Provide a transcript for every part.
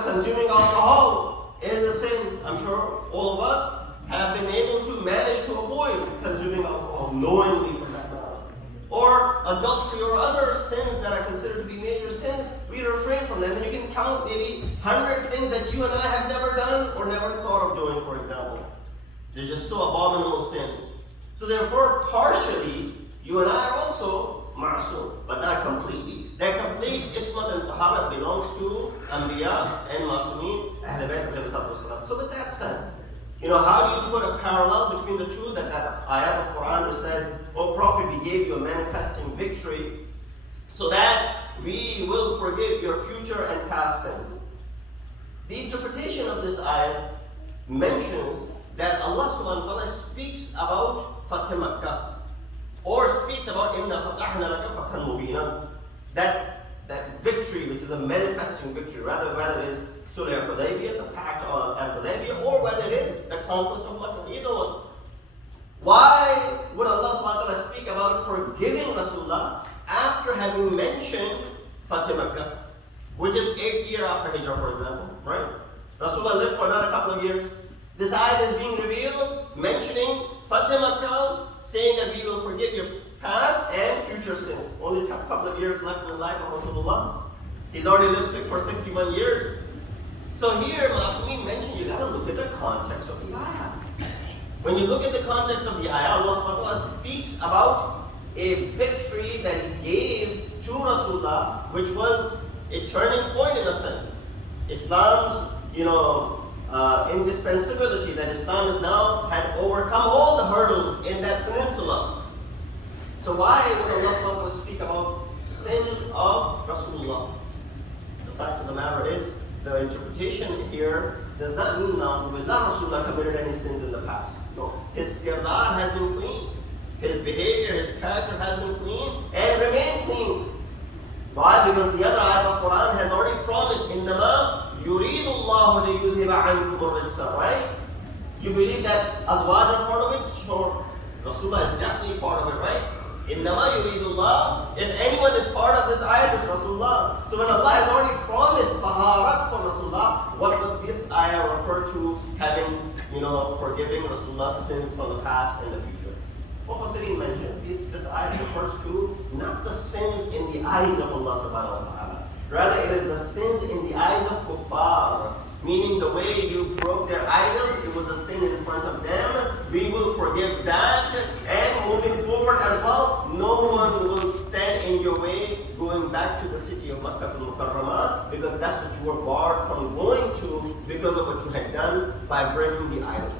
example, consuming alcohol is a sin. I'm sure all of us have been able to manage to avoid consuming alcohol knowingly for that matter. Or adultery or other sins that are considered to be major sins, we refrain from them. And you can count maybe 100 things that you and I have never done or never thought of doing, for example. They're just so abominable sins. So therefore, partially, you and I are also ma'asum, but not completely. That complete ismat and taharat belongs to Anbiya and Ma'asumeen, Ahl-e-Bait. So with that said, how do you put a parallel between the two? That ayat of Quran which says, "O Prophet, we gave you a manifesting victory so that we will forgive your future and past sins." The interpretation of this ayat mentions that Allah subhanahu wa ta'ala speaks about Fatih Makkah, or speaks about Inna fatahna laka fathan mubina, that victory which is a manifesting victory, rather whether it is Sulh al-Hudaybiyah, the pact on al-Hudaybiyah, or whether it is the conquest of Makkah, either one. Why would Allah subhanahu wa ta'ala speak about forgiving Rasulullah after having mentioned Fatih Makkah, which is 8th year after Hijrah, for example, right? Rasulullah lived for another couple of years. This ayat is being revealed, mentioning Fatih Makkah, saying that we will forgive your past and future sins. Only a couple of years left in the life of Rasulullah. He's already lived for 61 years. So here, Ma'asumeen mentioned, you gotta look at the context of the ayah. When you look at the context of the ayah, Allah subhanahu wa ta'ala speaks about a victory that He gave to Rasulullah, which was a turning point in a sense. Islam's, indispensability, that Islam has now had overcome all the hurdles in that peninsula. So why would Allah subhanahu wa ta'ala speak about sin of Rasulullah? The fact of the matter is, the interpretation here does not mean now that Rasulullah committed any sins in the past. No. His irdad has been clean. His behavior, his character has been clean and remain clean. Why? Because the other ayat of Quran has already promised, إِنَّمَا يُرِيدُ اللَّهُ لِيُذْهِبَ عَنْكُمُ الرِّجْسَ, right? You believe that Azwaj are part of it? Sure. Rasulullah is definitely part of it, right? إِنَّمَا يُرِيدُ اللَّهُ. If anyone is part of this ayat, it's Rasulullah. So when Allah has already promised taharat for Rasulullah, what would this ayah refer to having, forgiving Rasulullah's sins from the past and the future? Mufassirin mentioned this ayah refers to not the sins in the eyes of Allah subhanahu wa ta'ala. Rather, it is the sins in the eyes of kuffar. Meaning the way you broke their idols, it was a sin in front of them. We will forgive that. And moving forward as well, no one will stand in your way going back to the city of Makkah al-Mukarramah, because that's what you were barred from going to because of what you had done by breaking the idols.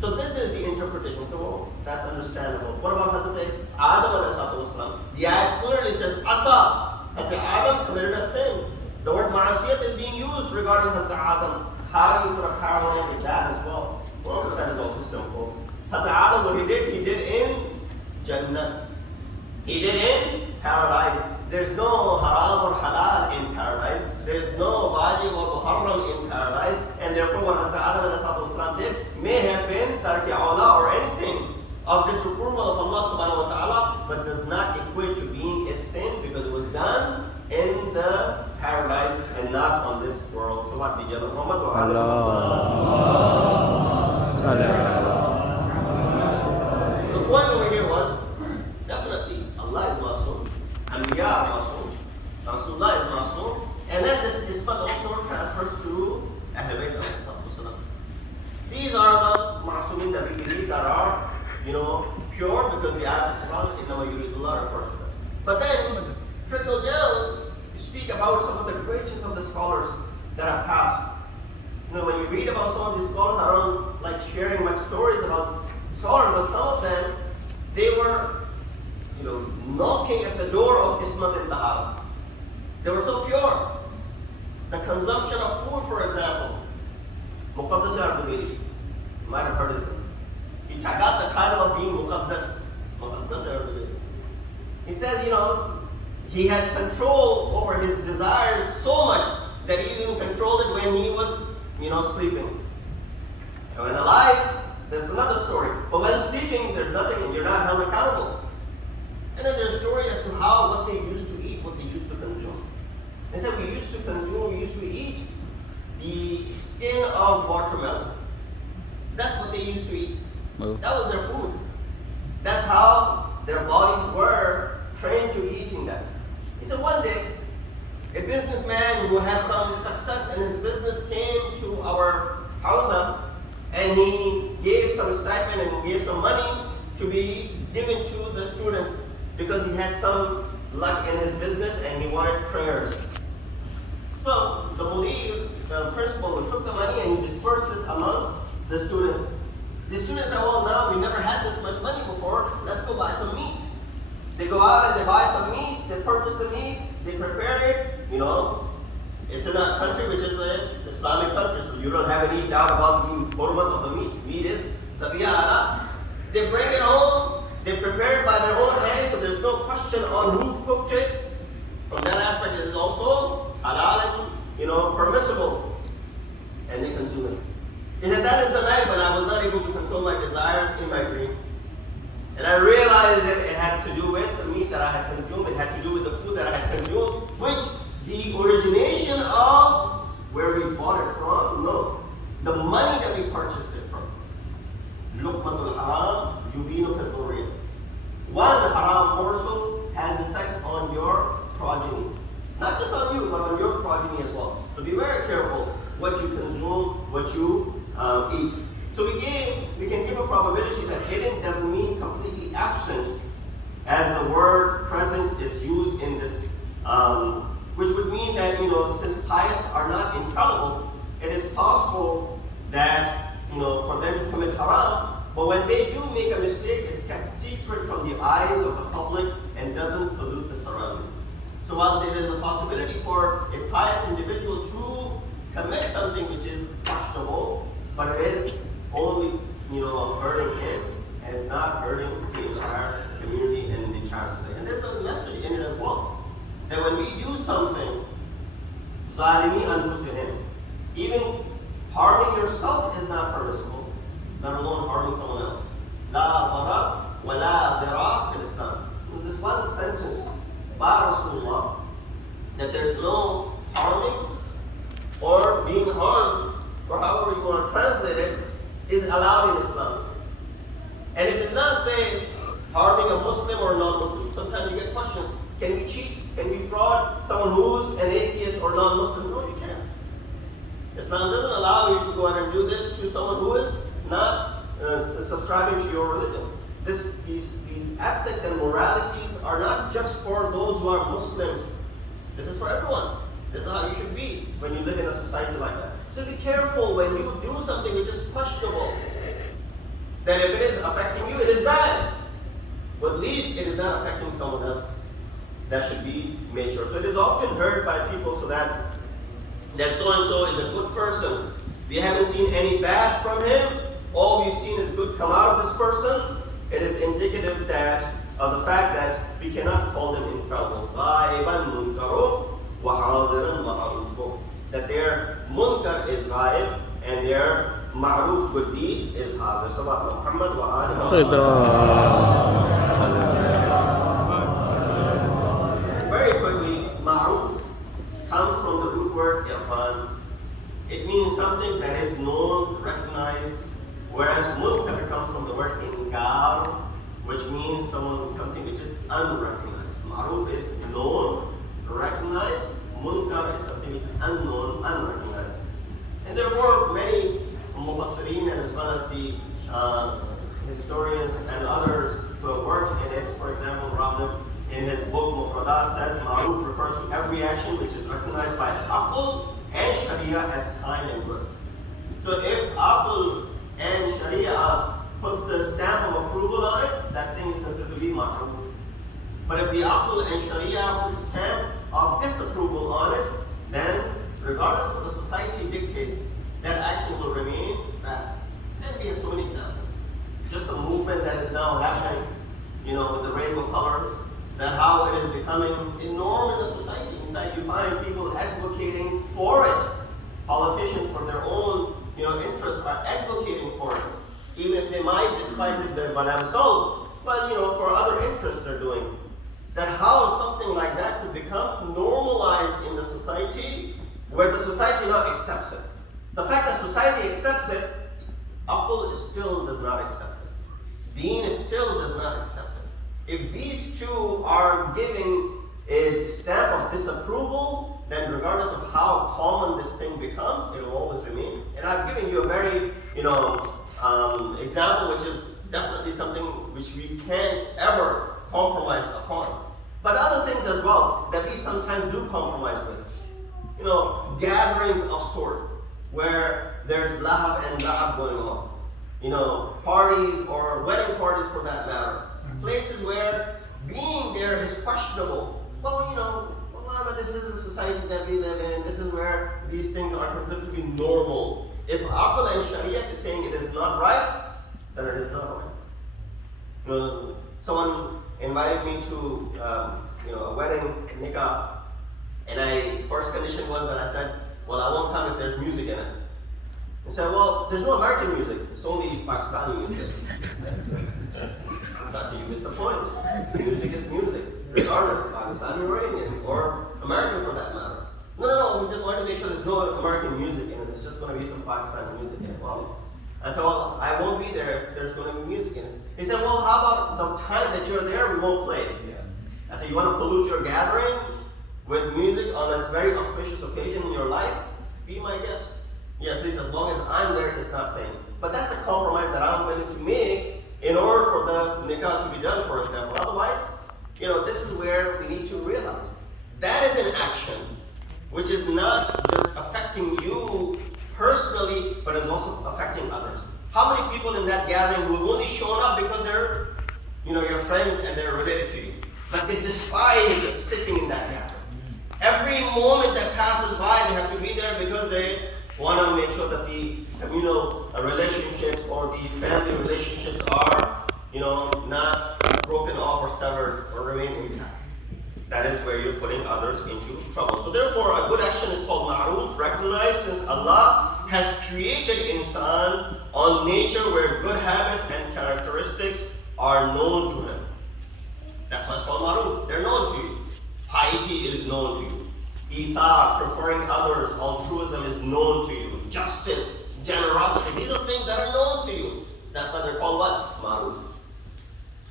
So this is the interpretation. So that's understandable. What about Hazrat Adam alayhi salam? The ayat clearly says, Asa. Hazrat Adam committed a sin. The word ma'asiyat is being used regarding Hazrat Adam. How do you put a parallel with that as well? Well, that is also simple. Hazrat Adam, what he did in Jannah. He did in paradise. There's no haram or halal in paradise. There's no wajib or muharram in paradise. And therefore what Hazrat Adam did may have been tarki awla or anything of disapproval of Allah subhanahu wa ta'ala, but does not equate to being a sin because it was done in the paradise and not on this world. So what we yell Muhammad wa The point over here was definitely Allah is Masum, Anbiya are Masum, Rasulullah is Masum, and then this ismat also transfers to Ahl-e-Bait. These are the Ma'asumin that we believe that are, pure, because the ayat of Quran, إِنَّمَا يُرِيدُ اللَّهُ refers to them. But then, trickle down, you speak about some of the greatest of the scholars that have passed. When you read about some of these scholars, I don't like sharing much stories about scholars, but some of them, they were, knocking at the door of Ismat and Tahara. They were so pure. The consumption of food, for example, Muqaddas al-Dubayli. You might have heard of him. He got the title of being Muqaddas. Muqaddas al-Dubayli. He said, he had control over his desires so much that he even controlled it when he was, sleeping. And when alive, there's another story. But when sleeping, there's nothing and you're not held accountable. And then there's stories as to what they used to eat, what they used to consume. They said we used to consume, we used to eat of watermelon. That's what they used to eat. Oh. That was their food. That's how their bodies were trained to eating that. He said one day, a businessman who had some success in his business came to our house and he gave some stipend and gave some money to be given to the students because he had some luck in his business and he wanted prayers. So the mudir, the principal, took the money and he dispersed it among the students. The students said, well, now we never had this much money before, let's go buy some meat. They go out and they buy some meat, they purchase the meat, they prepare it. You know, it's in a country which is an Islamic country, so you don't have any doubt about the hurmat of the meat. Meat is sabiyah. They bring it home, they prepare it by their own hands, so there's no question on who cooked it. From that aspect, it is also halal and, permissible. And they consume it. He said, that is the night when I was not able to control my desires in my dream. And I realized that it had to do with the meat that I had consumed, it had to do with the food that I had consumed, which the origination of where we bought it from, no. The money that we purchased it from. Luqmatul haram, yubinu fil durriya. One haram morsel has effects on your progeny. Not just on you, but on your progeny as well. So be very careful what you consume, what you eat. So we can give a probability that hidden doesn't mean completely absent, as the word present is used in this, which would mean that, since pious are not infallible, it is possible that, for them to commit haram, but when they do make a mistake, it's kept secret from the eyes of the public and doesn't pollute the surrounding. So while there is a possibility for a pious individual to commit something which is questionable, but it is only, hurting him and it's not hurting the entire community and the entire society. And there's a message in it as well. That when we do something, zalimi anfusihim, even harming yourself is not permissible, let alone harming someone else. La darar wa la dirar fil Islam. This one sentence by Rasulullah, that there's no harming or being harmed, or however you want to translate it, is allowed in Islam. And it did not say harming a Muslim or a non-Muslim. Sometimes you get questions, can we cheat? Can we fraud someone who's an atheist or non-Muslim? No, you can't. Islam doesn't allow you to go out and do this to someone who is not subscribing to your religion. These ethics and moralities are not just for those who are Muslims. This is for everyone. This is how you should be when you live in a society like that. So be careful when you do something which is questionable. That if it is affecting you, it is bad. But at least it is not affecting someone else. That should be made sure. So it is often heard by people so that so-and-so is a good person. We haven't seen any bad from him. All we've seen is good come out of this person. It is indicative that of the fact that we cannot call them infallible. That their munkar is ghaib and their ma'ruf good deed is hazir. Sallallahu Muhammad wa alihi. Very quickly, ma'ruf comes from the root word irfan. It means something that is known, recognized, whereas munkar comes from the word inkar, which means something which is unrecognized. Ma'ruf is known, recognized. Munkar is something which is unknown, unrecognized. And therefore, many mufassirin and as well as the historians and others who have worked in it, for example, Rabi in his book Mufradat says Ma'ruf refers to every action which is recognized by Aql and Sharia as kind and good. So if Aql and Sharia puts the stamp of approval on it, that thing is considered to be Ma'ruf. But if the Aql and Sharia puts a stamp of disapproval on it, then regardless of what the society dictates, that action will remain bad. And we have so many examples. Just the movement that is now happening, with the rainbow colors, that how it is becoming a norm in the society. In fact, you find people advocating for it. Politicians for their own, interests are advocating for it. Even if they might despise it by themselves, but for other interests they're doing. That how something like that could become normalized in the society, where the society now accepts it. The fact that society accepts Deen still does not accept it. If these two are giving a stamp of disapproval, then regardless of how common this thing becomes, it will always remain. And I've given you a very, example, which is definitely something which we can't ever compromise upon. But other things as well that we sometimes do compromise with. Gatherings of sort where there's lahab and lahab going on. Parties or wedding parties for that matter. Places where being there is questionable. Well, this is the society that we live in. This is where these things are considered to be normal. If Aql and Sharia is saying it is not right, then it is not right. Someone invited me to a wedding, nikah, and first condition was that I said, well, I won't come if there's music in it. He said, well, there's no American music. It's only Pakistani music. I said, you missed the point. Music is music, regardless, Pakistani or Indian, or American for that matter. No, we just want to make sure there's no American music in it. It's just going to be some Pakistani music in it. Well, I said, well, I won't be there if there's going to be music in it. He said, well, how about the time that you're there, we won't play it. I said, you want to pollute your gathering with music on this very auspicious occasion in your life? Be my guest. Yeah, please, as long as I'm there, it's not playing. But that's a compromise that I'm willing to make in order for the nikah to be done, for example. Otherwise, this is where we need to realize that is an action which is not just affecting you personally, but is also affecting others. How many people in that gathering who have only shown up because they're, your friends and they're related to you, but they despise the sitting in that gathering? Every moment that passes by, they have to be there because they want to make sure that the communal relationships or the family relationships are, not broken off or severed or remain intact. That is where you're putting others into trouble. So therefore, a good action is called ma'ruf, recognized since Allah has created insan on nature where good habits and characteristics are known to him. That's why it's called ma'ruf. They're known to you. Piety is known to you. Ithar, preferring others, altruism is known to you. Justice, generosity, these are things that are known to you. That's why they're called what? Ma'ruf.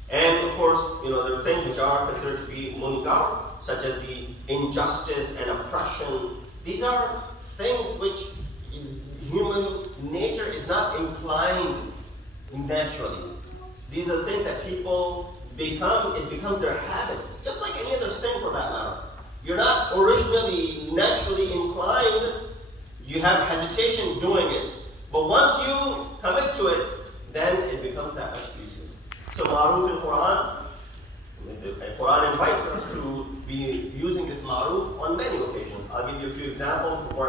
And of course, there are things which are considered to be munkar, such as the injustice and oppression. These are things which human nature is not inclined naturally. These are things that people it becomes their habit, just like any other sin for that matter. You're not originally naturally inclined, you have hesitation doing it. But once you commit to it, then it becomes that much easier. So ma'ruf in Quran invites us to be using this ma'ruf on many occasions. I'll give you a few examples before